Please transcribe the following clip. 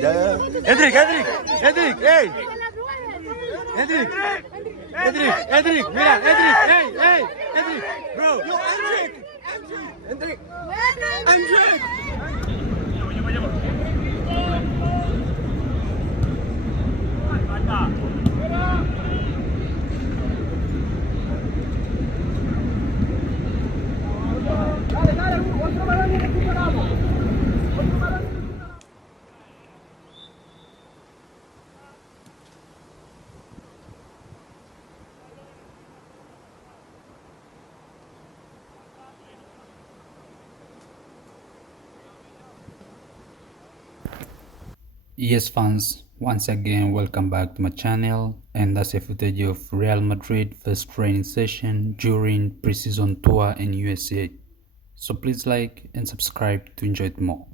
Ya. Endrick, hey. Endrick, mira, hey, Endrick, bro. Yo, Endrick. Yes fans, once again welcome back to my channel, and that's a footage of Real Madrid first training session during pre-season tour in USA. So please like and subscribe to enjoy it more.